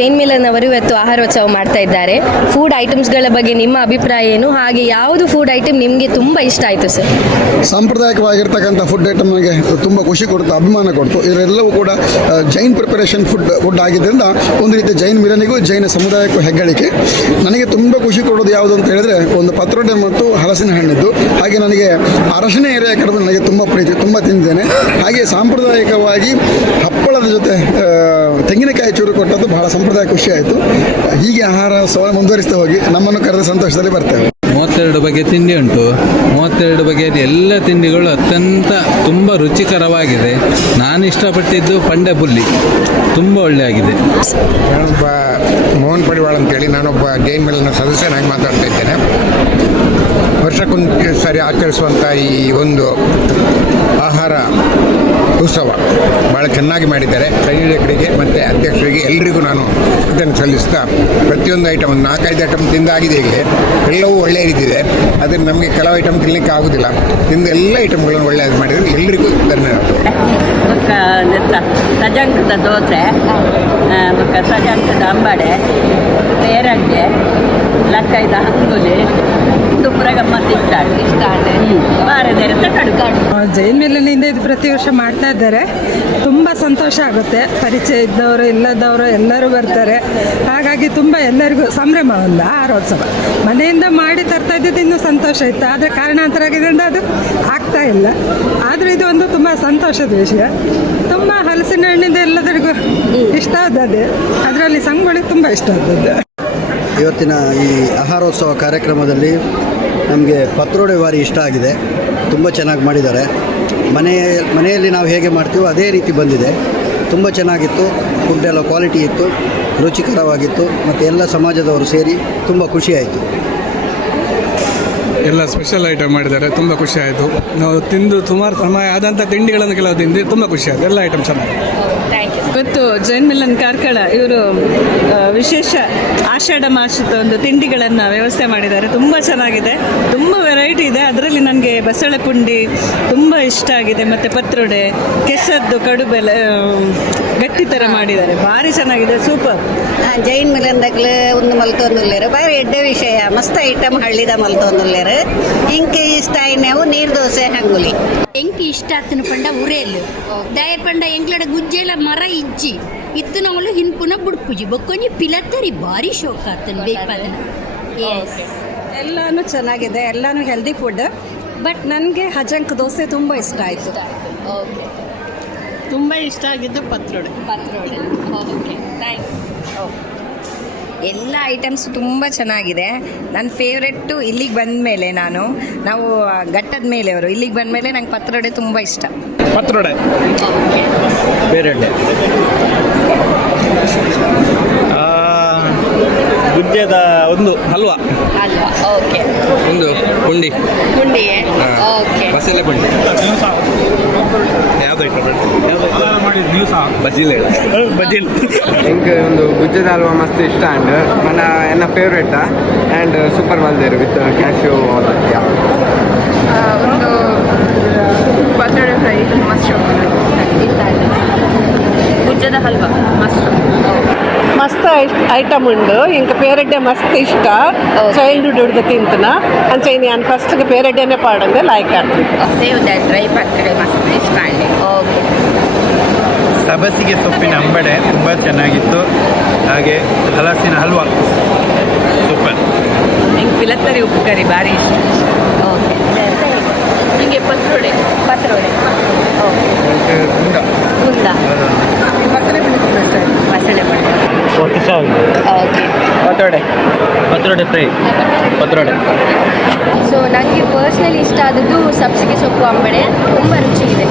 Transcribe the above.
ಜೈನ್ ಮಿಲನ್ ಅವರು ಇವತ್ತು ಆಹಾರೋತ್ಸವ ಮಾಡ್ತಾ ಇದ್ದಾರೆ. ಫುಡ್ ಐಟಮ್ಸ್ಗಳ ಬಗ್ಗೆ ನಿಮ್ಮ ಅಭಿಪ್ರಾಯ ಏನು? ಹಾಗೆ ಯಾವುದು ಫುಡ್ ಐಟಮ್ ನಿಮಗೆ ತುಂಬ ಇಷ್ಟ ಆಯಿತು ಸರ್? ಸಾಂಪ್ರದಾಯಿಕವಾಗಿರ್ತಕ್ಕಂಥ ಫುಡ್ ಐಟಮ್ ನನಗೆ ತುಂಬ ಖುಷಿ ಕೊಡ್ತು, ಅಭಿಮಾನ ಕೊಡ್ತು. ಇದರೆಲ್ಲವೂ ಕೂಡ ಜೈನ್ ಪ್ರಿಪರೇಷನ್ ಫುಡ್ ಆಗಿದ್ದರಿಂದ ಒಂದು ರೀತಿ ಜೈನ್ ಮಿಲನಿಗೂ ಜೈನ ಸಮುದಾಯಕ್ಕೂ ಹೆಗ್ಗಳಿಕೆ. ನನಗೆ ತುಂಬ ಖುಷಿ ಕೊಡೋದು ಯಾವುದು ಅಂತ ಹೇಳಿದ್ರೆ ಒಂದು ಪತ್ರೊಡೆ ಮತ್ತು ಹಲಸಿನ ಹಣ್ಣಿದ್ದು. ಹಾಗೆ ನನಗೆ ಅರಶಿನ ಎಲೆಯ ಕಡಿಮೆ ನನಗೆ ತುಂಬ ಪ್ರೀತಿ, ತುಂಬ ತಿಂದಿದ್ದೇನೆ. ಹಾಗೆ ಸಾಂಪ್ರದಾಯಿಕವಾಗಿ ಹಪ್ಪಳದ ಜೊತೆ ತೆಂಗಿನಕಾಯಿ ಚೂರು ಕೊಟ್ಟದ್ದು ಬಹಳ ಸಂಪ್ರದಾಯ ಖುಷಿ ಆಯಿತು. ಹೀಗೆ ಆಹಾರ ಮುಂದುವರಿಸ್ತಾ ಹೋಗಿ ನಮ್ಮನ್ನು ಕರೆದ ಸಂತೋಷದಲ್ಲಿ ಬರ್ತೇವೆ. 32 ಬಗೆಯ ತಿಂಡಿ ಉಂಟು. 32 ಬಗೆಯ ಎಲ್ಲ ತಿಂಡಿಗಳು ಅತ್ಯಂತ ತುಂಬ ರುಚಿಕರವಾಗಿದೆ. ನಾನು ಇಷ್ಟಪಟ್ಟಿದ್ದು ಪಂಡೆ ಪುಲ್ಲಿ, ತುಂಬ ಒಳ್ಳೆಯಾಗಿದೆ. ನಾನೊಬ್ಬ ಮೋಹನ್ ಪಡಿವಾಳ ಅಂತೇಳಿ ನಾನೊಬ್ಬ ಜೈನ್ ಮಿಲನ್ನ ಸದಸ್ಯನಾಗಿ ಮಾತಾಡ್ತಾ ಇದ್ದೇನೆ. ವರ್ಷಕ್ಕೊಂದು ಸಾರಿ ಆಚರಿಸುವಂಥ ಈ ಒಂದು ಆಹಾರ ಉತ್ಸವ ಭಾಳ ಚೆನ್ನಾಗಿ ಮಾಡಿದ್ದಾರೆ. ಸಂಯೋಜಕರಿಗೆ ಮತ್ತು ಅಧ್ಯಕ್ಷರಿಗೆ ಎಲ್ರಿಗೂ ನಾನು ಇದನ್ನು ಸಲ್ಲಿಸ್ತಾ ಪ್ರತಿಯೊಂದು ಐಟಮ್ 4-5 ಐಟಮ್ ತಿಂದಾಗಿದೆ. ಈಗಲೇ ಎಲ್ಲವೂ ಒಳ್ಳೆಯ ರೀತಿದೆ. ಆದರೆ ನಮಗೆ ಕೆಲವು ಐಟಮ್ ತಿನ್ನಲಿಕ್ಕೆ ಆಗೋದಿಲ್ಲ. ತಿಂದು ಎಲ್ಲ ಐಟಮ್ಗಳನ್ನು ಒಳ್ಳೆಯದು ಮಾಡಿದರೆ ಎಲ್ರಿಗೂ ಧನ್ಯವಾದ. ಸಜಂಕದ ದೋಸೆ, ಸಜಂಕದ ಅಂಬಡೆ, ನೇರಕ್ಕೆ, ಲಕ್ಕೈದ ಹಂಗುಲಿ, ತುಪ್ಪರ ಗಮ್ಮತ್ತು ಇಷ್ಟ ಬಾರದೇರಂತ ಕಡುಗು. ಜೈನ್ ಮಿಲನಿಂದ ಇದು ಪ್ರತಿ ವರ್ಷ ಮಾಡ್ತಾ ಇದ್ದಾರೆ. ತುಂಬ ಸಂತೋಷ ಆಗುತ್ತೆ. ಪರಿಚಯ ಇದ್ದವರು ಇಲ್ಲದವರು ಎಲ್ಲರೂ ಬರ್ತಾರೆ. ಹಾಗಾಗಿ ತುಂಬ ಎಲ್ಲರಿಗೂ ಸಂಭ್ರಮ. ಒಂದು ಆಹಾರೋತ್ಸವ ಮನೆಯಿಂದ ಮಾಡಿ ತರ್ತಾ ಇದ್ದಿದ್ದು ಇನ್ನೂ ಸಂತೋಷ ಇತ್ತು. ಆದರೆ ಕಾರಣಾಂತರ ಆಗಿದ್ದರಿಂದ ಅದು ಆಗ್ತಾ ಇಲ್ಲ. ಆದರೆ ಇದು ಒಂದು ತುಂಬ ಸಂತೋಷದ ವಿಷಯ. ತುಂಬ ಹಲಸಿನ ಹಣ್ಣಿಂದ ಎಲ್ಲರಿಗೂ ಇಷ್ಟ ಆದದ್ದು. ಅದರಲ್ಲಿ ಸಂಗೊಳ್ಳಿ ತುಂಬ ಇಷ್ಟ ಆದದ್ದು. ಇವತ್ತಿನ ಈ ಆಹಾರೋತ್ಸವ ಕಾರ್ಯಕ್ರಮದಲ್ಲಿ ನಮಗೆ ಪತ್ರೊಡೆ ಭಾರಿ ಇಷ್ಟ ಆಗಿದೆ. ತುಂಬ ಚೆನ್ನಾಗಿ ಮಾಡಿದ್ದಾರೆ. ಮನೆಯಲ್ಲಿ ನಾವು ಹೇಗೆ ಮಾಡ್ತೀವೋ ಅದೇ ರೀತಿ ಬಂದಿದೆ. ತುಂಬ ಚೆನ್ನಾಗಿತ್ತು. ಫುಡ್ ಎಲ್ಲ ಕ್ವಾಲಿಟಿ ಇತ್ತು, ರುಚಿಕರವಾಗಿತ್ತು. ಮತ್ತು ಎಲ್ಲ ಸಮಾಜದವರು ಸೇರಿ ತುಂಬ ಖುಷಿಯಾಯಿತು. ಎಲ್ಲ ಸ್ಪೆಷಲ್ ಐಟಮ್ ಮಾಡಿದ್ದಾರೆ, ತುಂಬ ಖುಷಿ ಆಯಿತು. ನಾವು ತಿಂದು ಸುಮಾರು ಸಮಯ ಆದಂಥ ತಿಂಡಿಗಳನ್ನು ಕೆಲವು ತಿಂದು ತುಂಬ ಖುಷಿ ಆಯಿತು. ಎಲ್ಲ ಐಟಮ್ ಚೆನ್ನಾಗಿ. ಇವತ್ತು ಜೈನ್ ಮಿಲನ್ ಕಾರ್ಕಳ ಇವರು ವಿಶೇಷ ಆಷಾಢ ಮಾಸದ ಒಂದು ತಿಂಡಿಗಳನ್ನು ವ್ಯವಸ್ಥೆ ಮಾಡಿದ್ದಾರೆ. ತುಂಬ ಚೆನ್ನಾಗಿದೆ, ತುಂಬ ವೆರೈಟಿ ಇದೆ. ಅದರಲ್ಲಿ ನನಗೆ ಬಸಳೆ ಪುಂಡಿ ತುಂಬ ಇಷ್ಟ ಆಗಿದೆ. ಮತ್ತು ಪತ್ರೊಡೆ, ಕೆಸದ್ದು ಕಡುಬೆಲೆ ಗಟ್ಟಿ ಥರ ಮಾಡಿದ್ದಾರೆ. ಭಾರಿ ಚೆನ್ನಾಗಿದೆ, ಸೂಪರ್. ಜೈನ್ ಮಿಲನ್ದಾಗಲೇ ಒಂದು ಮಲ್ತೊಂದುಲ್ಲೇರು ಬಾರಿ ಎಡ್ಡ ವಿಷಯ. ಮಸ್ತ್ ಐಟಮ್ ಹಳ್ಳಿದ ಮಲ್ತೊಂದುಲ್ಲೇರು. ಇಂಕೆ ಇಷ್ಟ ನಾವು ನೀರು ದೋಸೆ ಹಂಗುಲಿ ಎಂಕಿ ಇಷ್ಟ ಆಗ್ತಾನೆ ಪಂಡ ಉರೇಲು ದಯ ಪಂಡ ಎಂಗ್ಲಡ ಗುಜ್ಜೆಲ ಮರ ಇಜ್ಜಿ ಇತ್ತು ನಾವು ಹಿಂಪುನ ಬುಡ್ಪುಜಿ ಬೊಕ್ಕೊಂಜಿ ಪಿಲತ್ತರಿ ಭಾರಿ ಶೋಕ ಆಗ್ತಾನೆ ಬೇಕದನ್ನ. ಎಲ್ಲನೂ ಚೆನ್ನಾಗಿದೆ, ಎಲ್ಲನೂ ಹೆಲ್ದಿ ಫುಡ್. ಬಟ್ ನನಗೆ ಹಜಂಕ್ ದೋಸೆ ತುಂಬ ಇಷ್ಟ ಆಯಿತು. ತುಂಬ ಇಷ್ಟ ಆಗಿದ್ದು ಪತ್ರೊಡೆ. Okay, thanks. ಎಲ್ಲ ಐಟಮ್ಸ್ ತುಂಬ ಚೆನ್ನಾಗಿದೆ. ನನ್ನ ಫೇವ್ರೆಟ್ಟು ಇಲ್ಲಿಗೆ ಬಂದ ಮೇಲೆ ನಾವು ಘಟ್ಟದ ಮೇಲೆ ಅವರು ಇಲ್ಲಿಗೆ ಬಂದ ಮೇಲೆ ನಂಗೆ ಪತ್ರೊಡೆ ತುಂಬ ಇಷ್ಟ. ಪತ್ರೊಡೆ ಬೇರೆ ಗುಜ್ಜದ ಒಂದು ಹಲ್ವಾ, ಓಕೆ, ಒಂದು ಪುಂಡಿ, ಓಕೆ, ಬಸಳೆ ಪುಂಡಿ, ಯಾವುದು ಐಟಮ್ ಬಜಿಲ್ എനിക്ക് ಒಂದು ಗುಜ್ಜದ ಹಲ್ವಾ ಮಸ್ತ್ ಇಷ್ಟ ಅಂಡ್ ನನ್ನ ಫೇವ್ರೇಟ್ ಆ್ಯಂಡ್ ಸೂಪರ್ ಮಲ್ದೇರು ವಿತ್ ಕ್ಯಾಶ್ಯೂ. ಒಂದು ಪತ್ರೊಡೆ ಫ್ರೈ ಮಸ್ತ್ ಗುಜ್ಜದ ಹಲ್ವಾ ಮಸ್ತ್ ಐಟಮ್ ಉಂಡು. ಇಂಕ ಪೇರಡ್ಡೆ ಮಸ್ತ್ ಇಷ್ಟ. ಚೈಲ್ಡ್ಹುಡ್ ಹಿಡ್ದು ತಿಂತನ ಅಂಚೆ ನಾನು ಫಸ್ಟ್ಗೆ ಪೇರಡ್ಡೆನೇ ಪಾಡಂದೆ ಲೈಕ್ ಆಗ್ತದೆ. ಸೇವ್ ದಟ್ ಡ್ರೈ ಪತ್ರೊಡೆ ಮಸ್ತ್ ಇಷ್ಟ ಆಗಿದೆ. ಓಕೆ. ಸಬಸಿಗೆ ಸೊಪ್ಪಿನ ಅಂಬಡೆ ತುಂಬ ಚೆನ್ನಾಗಿತ್ತು. ಹಾಗೆ ಹಲಸಿನ ಹಲ್ವಾ ಸೂಪರ್. ಹಿಂಗೆ ಪಿಲತ್ತರಿ ಉಪ್ಪು ಕರಿ ಭಾರಿ ಇಷ್ಟ. ಓಕೆ. ಹಿಂಗೆ ಪತ್ರೊಡೆ ಓಕೆ. ಗುಂಡ ಬಸಳೆ ಪುಂಡಿ ಓಕೆ. ಪತ್ರೊಡೆ ಫ್ರೈ, ಪತ್ರೊಡೆ. ಸೊ ನನಗೆ ಪರ್ಸ್ನಲಿ ಇಷ್ಟ ಆದದ್ದು ಸಬ್ಸಿಗೆ ಸೊಪ್ಪು ಅಂಬಡೆ, ತುಂಬ ರುಚಿ ಇದೆ.